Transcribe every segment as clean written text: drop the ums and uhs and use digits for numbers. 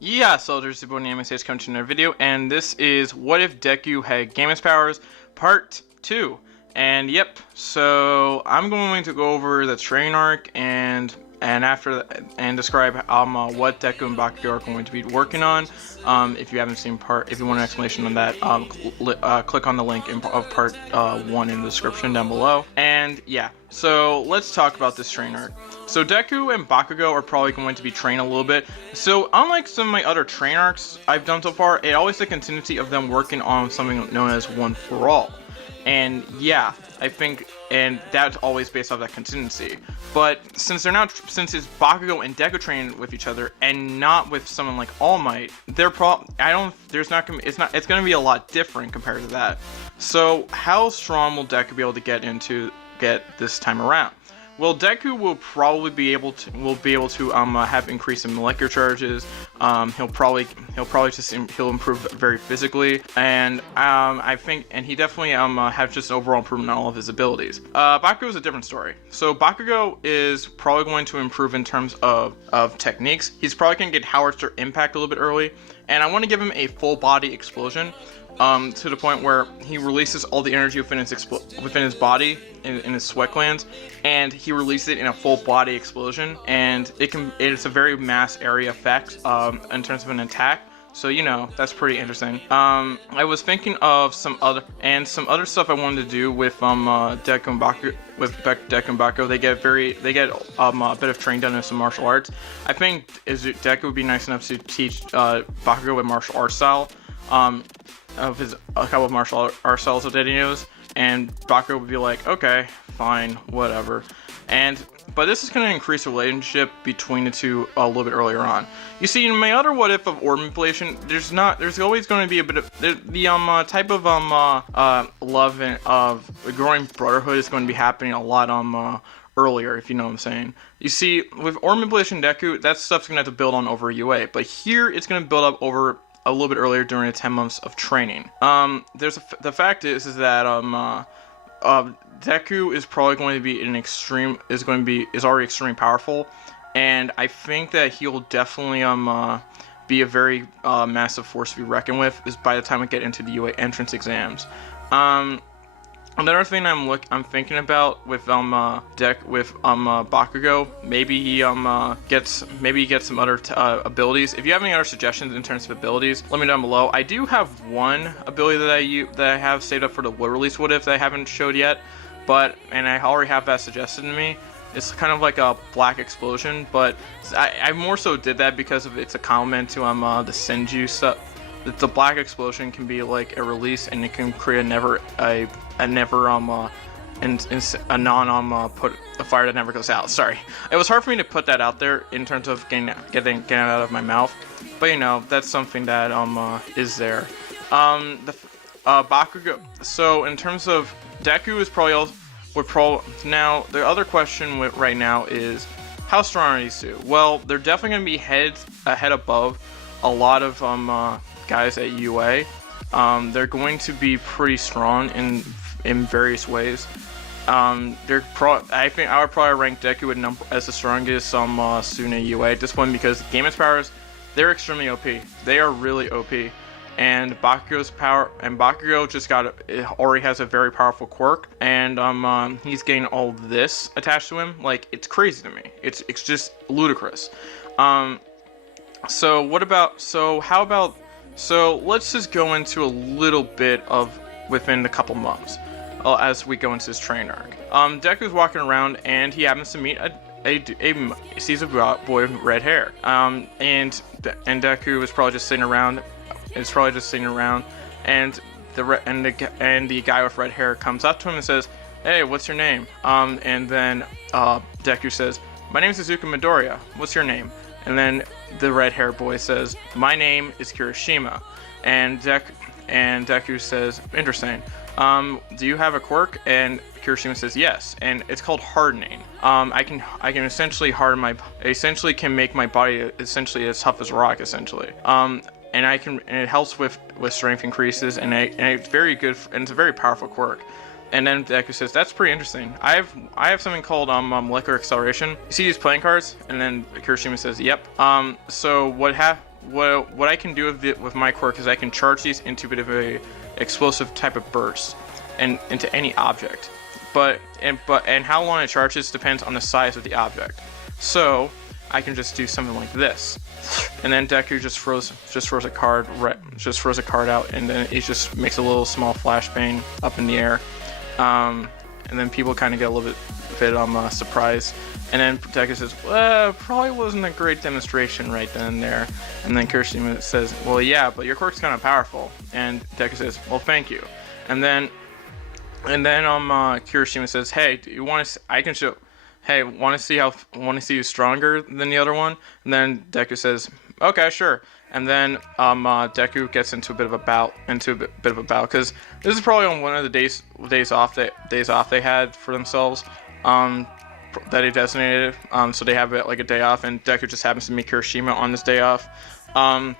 Yeah, soldiers, the Anime Stage coming to another video, and this is What If Deku Had Gambit Powers, Part 2. And yep, so I'm going to go over the train arc and describe what Deku and Bakugo are going to be working on. If you haven't seen if you want an explanation on that, click on the link of part 1 in the description down below. And yeah, so let's talk about this train arc. So Deku and Bakugo are probably going to be trained a little bit. So unlike some of my other train arcs I've done so far, it always the contingency of them working on something known as One for All. And yeah, I think, and that's always based off that contingency. But since it's Bakugo and Deku training with each other and not with someone like All Might, it's gonna be a lot different compared to that. So how strong will Deku be able to get this time around? Well, Deku will probably be able to have increase in molecular charges. He'll improve very physically, and I think, and he definitely have just overall improvement on all of his abilities. Bakugo is a different story. So Bakugo is probably going to improve in terms of techniques. He's probably going to get Howard Star Impact a little bit early, and I want to give him a full body explosion. To the point where he releases all the energy within his body, in his sweat glands, and he releases it in a full body explosion, and it's a very mass area effect in terms of an attack. So you know, that's pretty interesting. I was thinking of some other stuff I wanted to do with Deku and Bakugo. They get a bit of training done in some martial arts. I think Deku would be nice enough to teach Bakugo with martial arts style. Of a couple of martial art styles that he knows, and Bakugo would be like, okay, fine, whatever. But this is going to increase the relationship between the two a little bit earlier on. You see, in my other what if of orb manipulation, there's always going to be a bit of the type of love and of growing brotherhood is going to be happening a lot earlier, if you know what I'm saying. You see, with orb manipulation Deku, that stuff's going to have to build on over UA, but here it's going to build up over a little bit earlier during the 10 months of training. The fact is that Deku is probably going to be is already extremely powerful, and I think that he'll definitely be a very massive force to be reckoned with is by the time we get into the UA entrance exams. Another thing I'm thinking about with Bakugo, maybe he gets some other abilities. If you have any other suggestions in terms of abilities, let me know down below. I do have one ability that I have saved up for the release what if that I haven't showed yet, and I already have that suggested to me. It's kind of like a black explosion, but I more so did that because it's a compliment to the Senju stuff. The black explosion can be like a release, and it can create a fire that never goes out. Sorry, it was hard for me to put that out there in terms of getting it out of my mouth, but you know, that's something that is there. Bakugo. So in terms of Deku is now the other question right now is how strong are these two? Well, they're definitely going to be ahead above a lot of guys at UA. They're going to be pretty strong in various ways. I think I would probably rank Deku as the strongest student at UA at this point, because Gambit's powers, they're extremely OP. They are really OP, and Bakugo just already has a very powerful quirk, and he's getting all this attached to him. Like, it's crazy to me. It's just ludicrous. So let's just go into a little bit of within the couple months as we go into this train arc. Deku's walking around, and he happens to meet he sees a boy with red hair. And Deku is probably just sitting around. And the guy with red hair comes up to him and says, "Hey, what's your name?" And then Deku says, "My name is Izuku Midoriya. What's your name?" And then the red-haired boy says, "My name is Kirishima." And Deku says, "Interesting. Do you have a quirk?" And Kirishima says, "Yes, and it's called hardening. I can essentially can make my body essentially as tough as rock, essentially. And it helps with strength increases, and it's very good, and it's a very powerful quirk." And then Deku says, "That's pretty interesting. I have something called molecular acceleration. You see these playing cards?" And then Kirishima says, "Yep. So what I can do with my quirk is I can charge these into a bit of a explosive type of burst, and into any object. But how long it charges depends on the size of the object. So I can just do something like this." And then Deku just throws a card out, and then it just makes a little small flashbang up in the air. And then people kind of get a little bit surprised. And then Deku says, "Well, probably wasn't a great demonstration right then and there." And then Kirishima says, "Well, yeah, but your quirk's kind of powerful." And Deku says, "Well, thank you." And then Kirishima says, "Hey, do you want to? I can show. Hey, want to see you stronger than the other one?" And then Deku says, "Okay, sure." And then Deku gets into a bit of a bout, because this is probably on one of the days off they had for themselves, that they designated. So they have like a day off, and Deku just happens to meet Kirishima on this day off.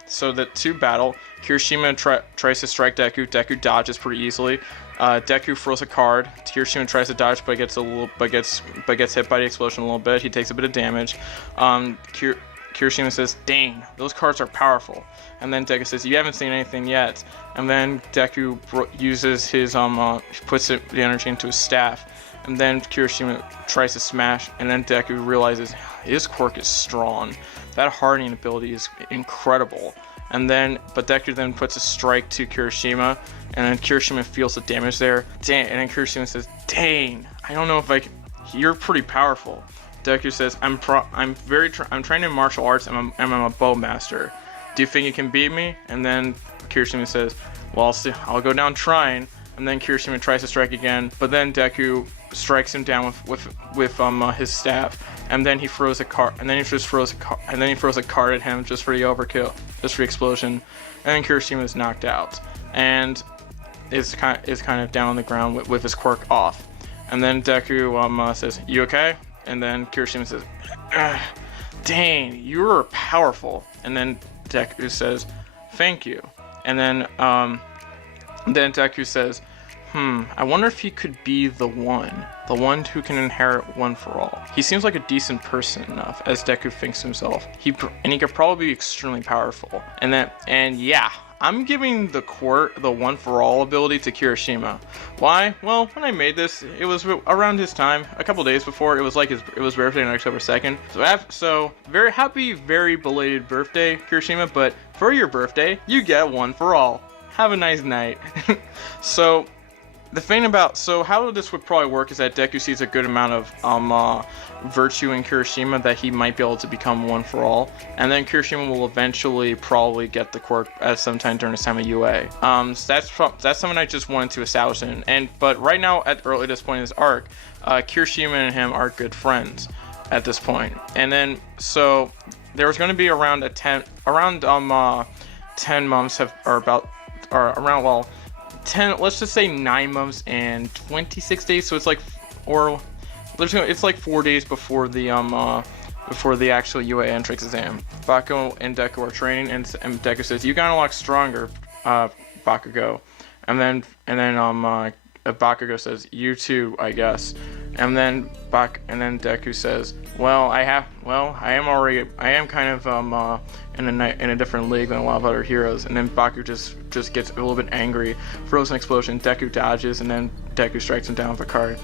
So the two battle. Kirishima tries to strike Deku. Deku dodges pretty easily. Deku throws a card. Kirishima tries to dodge, but gets hit by the explosion a little bit. He takes a bit of damage. Kirishima says, "Dang, those cards are powerful." And then Deku says, "You haven't seen anything yet." And then Deku uses his puts the energy into his staff. And then Kirishima tries to smash. And then Deku realizes his quirk is strong. That hardening ability is incredible. But Deku then puts a strike to Kirishima, and then Kirishima feels the damage there. Dang, and then Kirishima says, "Dang, I don't know if I can. You're pretty powerful." Deku says, I'm trained in martial arts, and I'm a bow master. Do you think you can beat me?" And then Kirishima says, "Well, I'll see. I'll go down trying." And then Kirishima tries to strike again, but then Deku strikes him down with his staff, and then he throws a card, and then he throws a card at him just for the overkill, just for the explosion, and then Kirishima is knocked out, and is kind of down on the ground with his quirk off. And then Deku says, "You okay?" And then Kirishima says, "Dang, you're powerful." And then Deku says, "Thank you." And then Deku says, "I wonder if he could be the one who can inherit One for All. He seems like a decent person enough," as Deku thinks to himself. He could probably be extremely powerful. And yeah, I'm giving the One for All ability to Kirishima. Why? Well, when I made this, it was around his time, a couple days before. It was like it was birthday on October 2nd. So very happy, very belated birthday, Kirishima. But for your birthday, you get One for All. Have a nice night. So how this would probably work is that Deku sees a good amount of virtue in Kirishima that he might be able to become One for All, and then Kirishima will eventually probably get the quirk at some time during his time of UA. So that's something I just wanted to establish but right now at this point in this arc, Kirishima and him are good friends at this point. And then so there's going to be around 10 months around 10, let's just say 9 months and 26 days. So it's like 4 days before the actual UA entrance exam. Bakugo and Deku are training, and Deku says, "You got a lot stronger, Bakugo." And then Bakugo says, "You too, I guess." And then Deku says, I am kind of in a different league than a lot of other heroes." And then Baku just gets a little bit angry, throws an explosion. Deku dodges, and then Deku strikes him down with a card.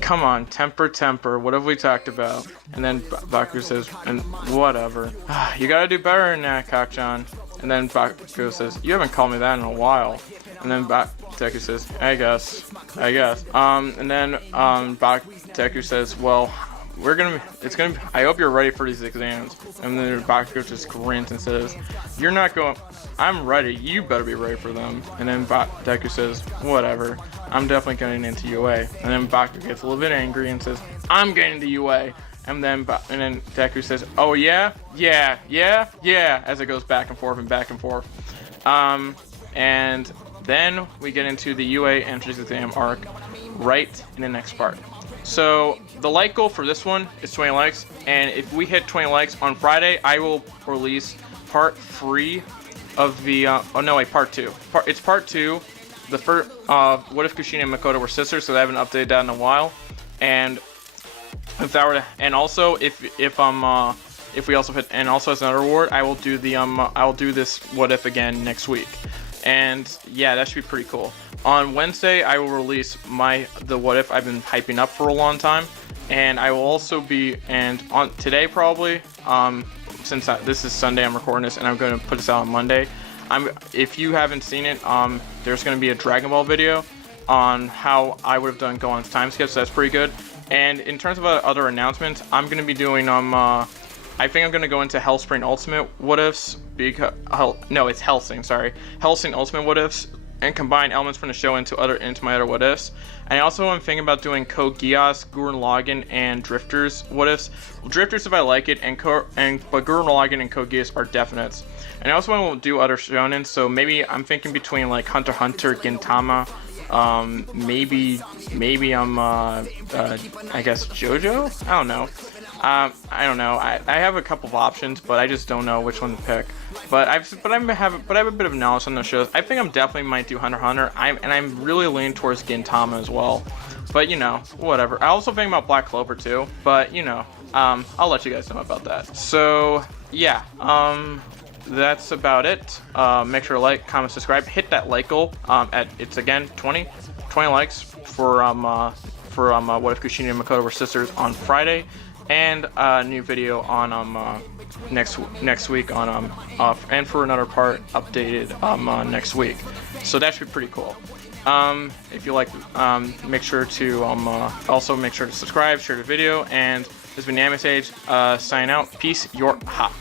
"Come on, temper, what have we talked about?" And then Baku says, "And whatever. You gotta do better than that, Kakchan." And then Baku says, "You haven't called me that in a while." And then Deku says, I guess. And then Deku says, "Well, I hope you're ready for these exams." And then Bakugo just grins and says, "You're not going, I'm ready, you better be ready for them." And then Deku says, "Whatever, I'm definitely getting into UA." And then Bakugo gets a little bit angry and says, "I'm getting into UA." And then Deku says, "Oh yeah, as it goes back and forth. And then we get into the UA entrance exam arc right in the next part. So the like goal for this one is 20 likes, and if we hit 20 likes on Friday, I will release part 3 of the part 2. It's part 2 the first what if Kushina and Makoto were sisters, so I haven't updated that in a while. And if that were to, and also if we also hit, and also as another award, I will do the I'll do this what if again next week. And yeah, that should be pretty cool. On Wednesday, I will release the what if I've been hyping up for a long time, and I will also be, and on today probably, since this is Sunday, I'm recording this, and I'm going to put this out on Monday. If you haven't seen it, there's going to be a Dragon Ball video on how I would have done Gohan's time skip, so that's pretty good. And in terms of other announcements, I'm going to be doing I think I'm going to go into Hellspring Ultimate what ifs, because no, it's Hellsing, sorry, Hellsing Ultimate what ifs, and combine elements from the show into my other what ifs. And I also am thinking about doing Code Geass, Gurren Lagann, and Drifters what ifs. Drifters if I like it, but Gurren Lagann and Code Geass are definites. And I also want to do other shonen, so maybe I'm thinking between like Hunter x Hunter, Gintama, maybe I guess JoJo. I don't know. I don't know. I have a couple of options, but I just don't know which one to pick. But I have a bit of knowledge on those shows. I think I'm definitely might do Hunter x Hunter. I'm really leaning towards Gintama as well. But you know, whatever. I also think about Black Clover too. But you know, I'll let you guys know about that. So yeah, that's about it. Make sure to like, comment, subscribe, hit that like goal. It's again 20 likes for what if Kushina and Makoto were sisters on Friday. And a new video on next week on and for another part updated next week. So that should be pretty cool. If you like, make sure to also make sure to subscribe, share the video, and this has been Anime Sage signing out. Peace, you're hot.